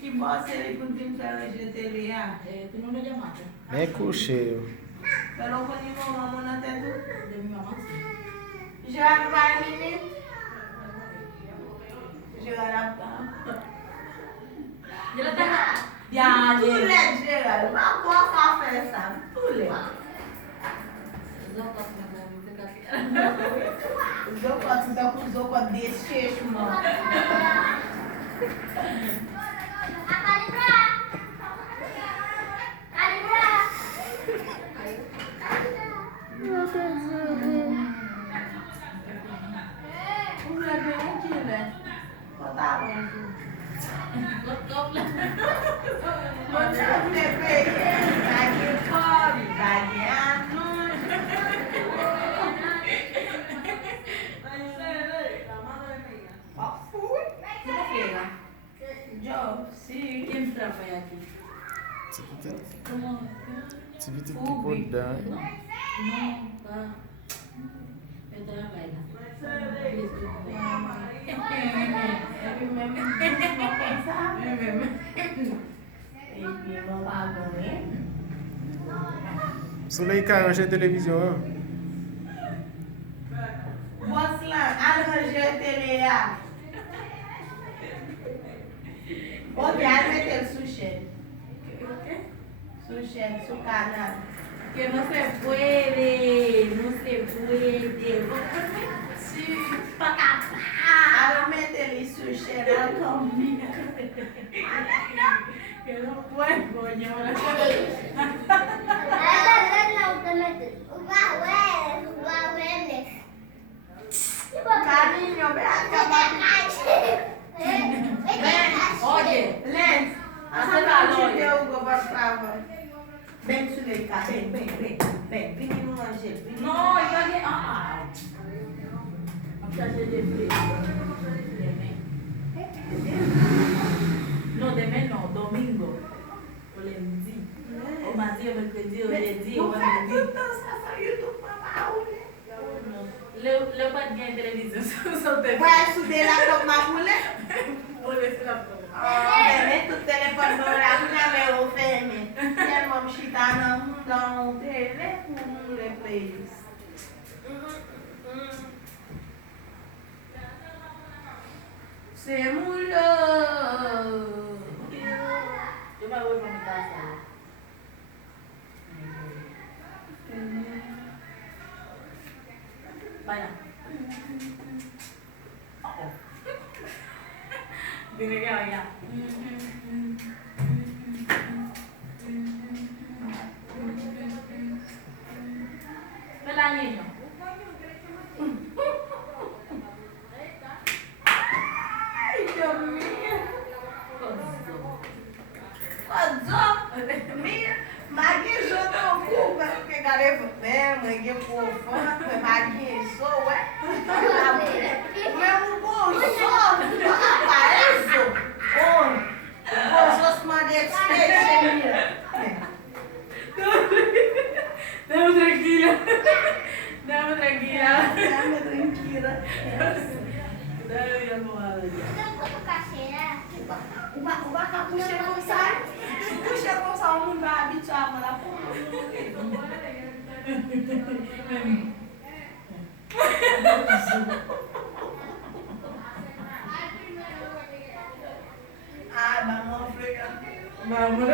que você ele continua a GTLA. Tu non l'hai chiamato? Mi è cuscito. Però con il nuovo mamma non te tu. Devi mamma sì. Já vai, menino. Gerard Gliela taglia. tu le Gerard, ma qua fa festa. Tu le. Zopat da cu zopat desse mano. Quem trabalha aqui? Si vede tipo dai. Não, tá. Eu trabalho. Soleil qui arrange la télévision. Boss là, arranger télé là. Ok, meter sushi. Sushi, su canal. Que no se puede, no se puede. Sí, papá. Ahora meter sushi na comida. Que no puedo, señora. Carinho, pra acabar. Oye, Lens, Hace essa calor. noite eu gostava. Bem, Suleika, bem, menino Angelo. no, yo que. Muchacha de frío. No, de menos, domingo. O lundi. O mardi, o mercredi, o jeudi, o Não faz vendredi. tudo dança, saiu do papau, né? Le pas de télévision sur tes Vai estudar lá com uma mulher? Vou laisser la preuve. Bem, tu telefone do lado, né, meu fêmea? E vamos chitar não, telefone, please. Você mulher. Yo me voy para mi casa. Vaya. Dime que vaya. Pela niño. Ai, Deus mío. Passou. Minha, maguejou no cu, porque garevo mesmo, que fofã, maguejou, ué. Meu bolso, aparece. Bolso, se mandei Dame tranquila. Dame tranquila. Dame tranquila. Dame mi almohada ya. O macaco chegou, sai. Tu chegou só um babi, chama lá. Ai, vamos fregar. Vamos.